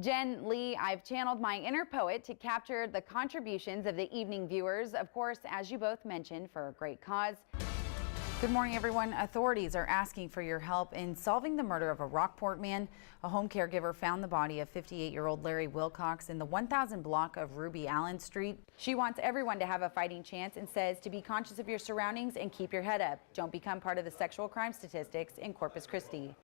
Jen Lee, I've channeled my inner poet to capture the contributions of the evening viewers, of course, as you both mentioned, for a great cause. Good morning, everyone. Authorities are asking for your help in solving the murder of a Rockport man. A home caregiver found the body of 58-year-old Larry Wilcox in the 1000 block of Ruby Allen Street. She wants everyone to have a fighting chance and says to be conscious of your surroundings and keep your head up. Don't become part of the sexual crime statistics in Corpus Christi.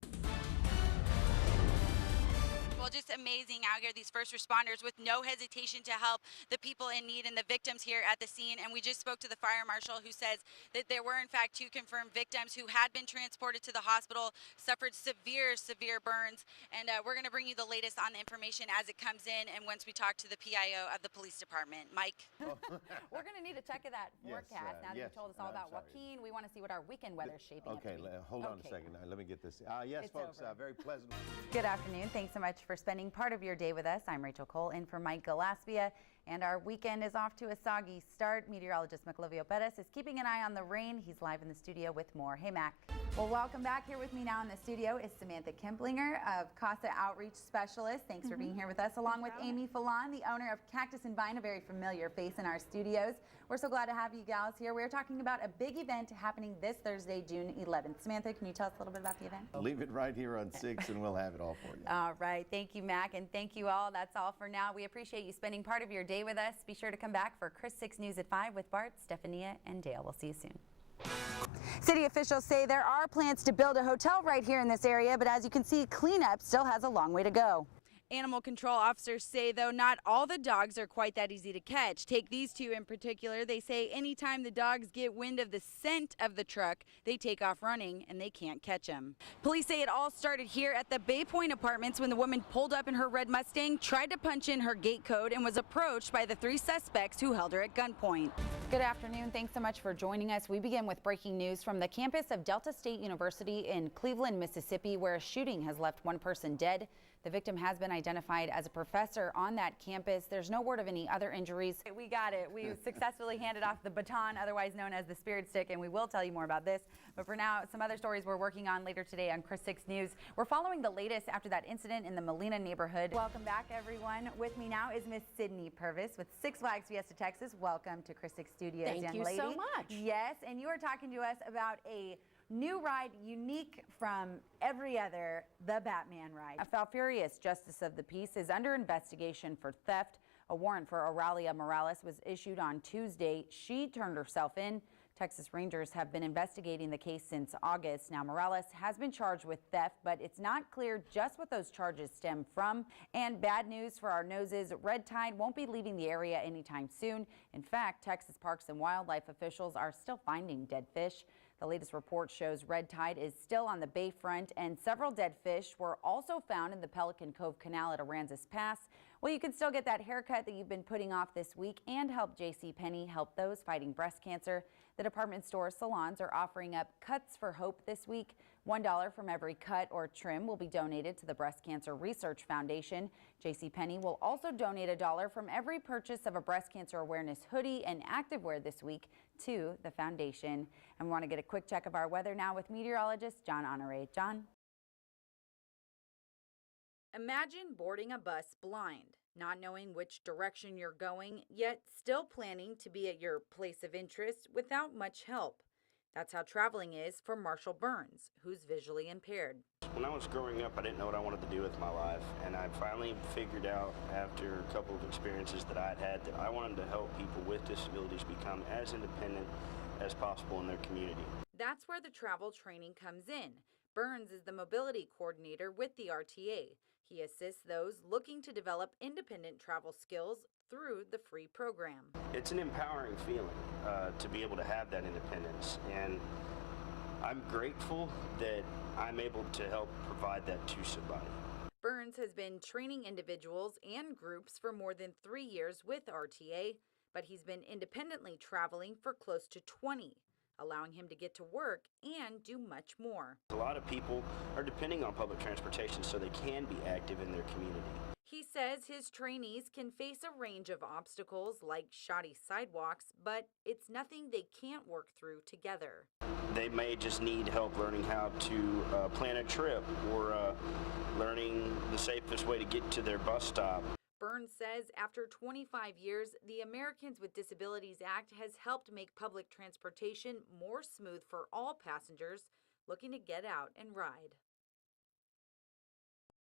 Well, just amazing out here, these first responders with no hesitation to help the people in need and the victims here at the scene. And we just spoke to the fire marshal, who says that there were in fact 2 confirmed victims who had been transported to the hospital, suffered severe burns. And we're going to bring you the latest on the information as it comes in and once we talk to the PIO of the police department. Mike? We're going to need a check of that forecast now that you told us all about Joaquin. We want to see what our weekend weather is shaping up to be. Hold on a second. Let me get this. Yes, folks, very pleasant. Good afternoon. Thanks so much for spending part of your day with us. I'm Rachel Cole in for Mike Gillespie, and our weekend is off to a soggy start. Meteorologist Maclovio Perez is keeping an eye on the rain. He's live in the studio with more. Hey, Mac. Well, welcome back. Here with me now in the studio is Samantha Kimplinger of CASA Outreach Specialist. Thanks for being here with us, along with Amy Falon, the owner of Cactus and Vine, a very familiar face in our studios. We're so glad to have you gals here. We're talking about a big event happening this Thursday, June 11th. Samantha, can you tell us a little bit about the event? Leave it right here on 6 and we'll have it all for you. All right. Thank you, Mac, and thank you all. That's all for now. We appreciate you spending part of your day with us. Be sure to come back for Chris 6 News at 5 with Bart, Stephania, and Dale. We'll see you soon. City officials say there are plans to build a hotel right here in this area, but as you can see, cleanup still has a long way to go. Animal control officers say, though, not all the dogs are quite that easy to catch. Take these 2 in particular. They say anytime the dogs get wind of the scent of the truck, they take off running and they can't catch them. Police say it all started here at the Bay Point Apartments when the woman pulled up in her red Mustang, tried to punch in her gate code, and was approached by the 3 suspects who held her at gunpoint. Good afternoon. Thanks so much for joining us. We begin with breaking news from the campus of Delta State University in Cleveland, Mississippi, where a shooting has left 1 person dead. The victim has been identified as a professor on that campus. There's no word of any other injuries. We got it. We successfully handed off the baton, otherwise known as the Spirit Stick, and we will tell you more about this. But for now, some other stories we're working on later today on Chris 6 News. We're following the latest after that incident in the Molina neighborhood. Welcome back, everyone. With me now is Miss Sydney Purvis with Six Flags Fiesta Texas. Welcome to Chris 6 Studios, Thank young you lady. so much. Yes, and you are talking to us about a new ride unique from every other, the Batman ride. A Falfurrias Justice of the Peace is under investigation for theft. A warrant for Auralia Morales was issued on Tuesday. She turned herself in. Texas Rangers have been investigating the case since August. Now, Morales has been charged with theft, but it's not clear just what those charges stem from. And bad news for our noses, red tide won't be leaving the area anytime soon. In fact, Texas Parks and Wildlife officials are still finding dead fish. The latest report shows red tide is still on the bayfront, and several dead fish were also found in the Pelican Cove Canal at Aransas Pass. Well, you can still get that haircut that you've been putting off this week and help JCPenney help those fighting breast cancer. The department store salons are offering up Cuts for Hope this week. $1 from every cut or trim will be donated to the Breast Cancer Research Foundation. JCPenney will also donate $1 from every purchase of a breast cancer awareness hoodie and activewear this week to the foundation. And we want to get a quick check of our weather now with meteorologist John Honore. John? Imagine boarding a bus blind, not knowing which direction you're going, yet still planning to be at your place of interest without much help. That's how traveling is for Marshall Burns, who's visually impaired. When I was growing up, I didn't know what I wanted to do with my life, and I finally figured out after a couple of experiences that I'd had that I wanted to help people with disabilities become as independent as possible in their community. That's where the travel training comes in. Burns is the mobility coordinator with the RTA. He assists those looking to develop independent travel skills through the free program. It's an empowering feeling to be able to have that independence, and I'm grateful that I'm able to help provide that to somebody. Burns has been training individuals and groups for more than 3 years with RTA, but he's been independently traveling for close to 20, allowing him to get to work and do much more. A lot of people are depending on public transportation so they can be active in their community. He says His trainees can face a range of obstacles like shoddy sidewalks, but it's nothing they can't work through together. They may just need help learning how to plan a trip or learning the safest way to get to their bus stop. Burns says after 25 years, the Americans with Disabilities Act has helped make public transportation more smooth for all passengers looking to get out and ride.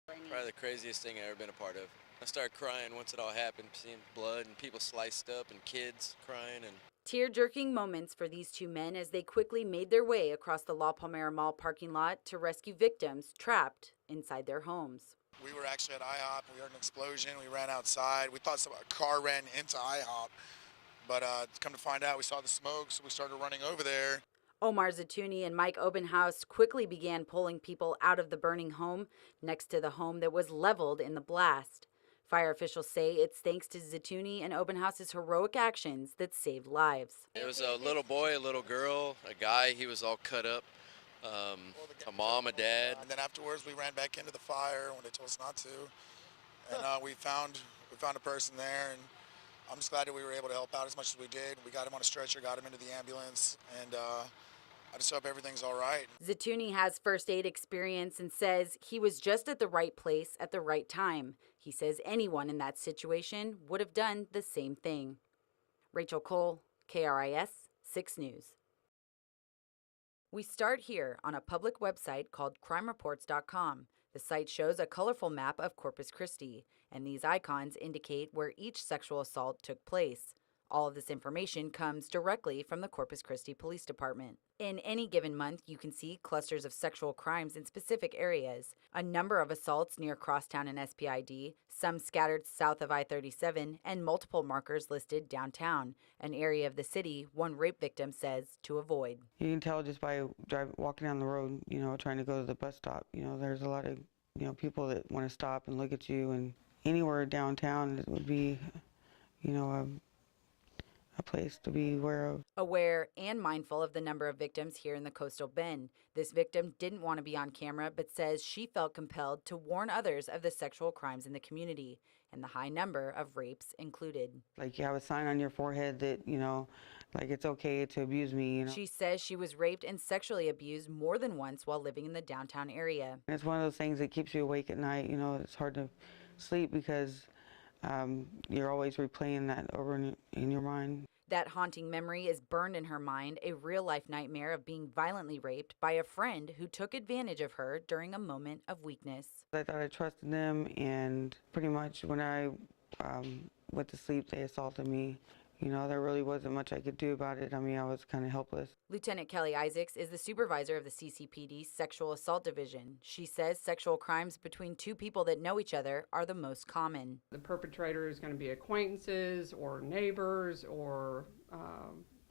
Probably the craziest thing I've ever been a part of. I started crying once it all happened, seeing blood and people sliced up and kids crying. And Tear-jerking moments for these two men as they quickly made their way across the La Palmera Mall parking lot to rescue victims trapped inside their homes. We were actually at IHOP. We heard an explosion. We ran outside. We thought a car ran into IHOP. But come to find out, we saw the smoke, so we started running over there. Omar Zatouni and Mike Obenhaus quickly began pulling people out of the burning home next to the home that was leveled in the blast. Fire officials say it's thanks to Zatouni and Obenhaus's heroic actions that saved lives. it was a little boy, a little girl, a guy. He was all cut up. A mom, a dad. And then afterwards, we ran back into the fire when they told us not to. And we found a person there, and I'm just glad that we were able to help out as much as we did. We got him on a stretcher, got him into the ambulance, and I just hope everything's all right. Zatouni has first aid experience and says he was just at the right place at the right time. He says anyone in that situation would have done the same thing. Rachel Cole, KRIS 6 News. We start here on a public website called crimereports.com. The site shows a colorful map of Corpus Christi, and these icons indicate where each sexual assault took place. All of this information comes directly from the Corpus Christi Police Department. In any given month, you can see clusters of sexual crimes in specific areas, a number of assaults near Crosstown and SPID, some scattered south of I-37, and multiple markers listed downtown, an area of the city one rape victim says to avoid. You can tell just by walking down the road, trying to go to the bus stop. There's a lot of, people that want to stop and look at you, and anywhere downtown it would be, a place to be aware of. Aware and mindful of the number of victims here in the Coastal Bend. This victim didn't want to be on camera, but says she felt compelled to warn others of the sexual crimes in the community, and the high number of rapes included. Like you have a sign on your forehead that, like it's okay to abuse me. She says she was raped and sexually abused more than once while living in the downtown area. And it's one of those things that keeps you awake at night. It's hard to sleep because you're always replaying that over in your mind. That haunting memory is burned in her mind, a real-life nightmare of being violently raped by a friend who took advantage of her during a moment of weakness. I thought I trusted them, and pretty much when I went to sleep, they assaulted me. There really wasn't much I could do about it. I was kind of helpless. Lieutenant Kelly Isaacs is the supervisor of the CCPD Sexual Assault Division. She says sexual crimes between two people that know each other are the most common. The perpetrator is going to be acquaintances or neighbors or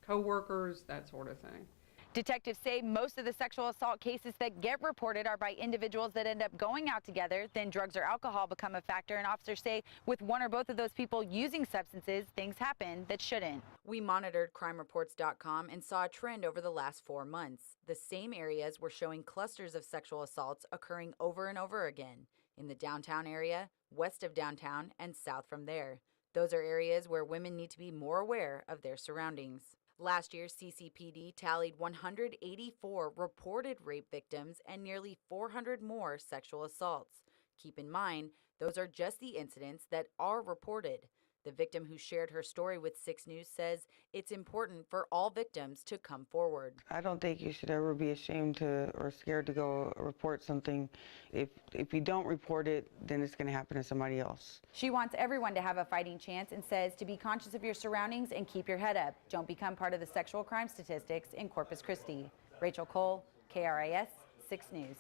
co-workers, that sort of thing. Detectives say most of the sexual assault cases that get reported are by individuals that end up going out together, then drugs or alcohol become a factor, and officers say with one or both of those people using substances, things happen that shouldn't. We monitored crimereports.com and saw a trend over the last 4 months. The same areas were showing clusters of sexual assaults occurring over and over again in the downtown area, west of downtown, and south from there. Those are areas where women need to be more aware of their surroundings. Last year, CCPD tallied 184 reported rape victims and nearly 400 more sexual assaults. Keep in mind, those are just the incidents that are reported. The victim who shared her story with 6 News says it's important for all victims to come forward. I don't think you should ever be ashamed to or scared to go report something. If you don't report it, then it's going to happen to somebody else. She wants everyone to have a fighting chance and says to be conscious of your surroundings and keep your head up. Don't become part of the sexual crime statistics in Corpus Christi. Rachel Cole, KRIS 6 News.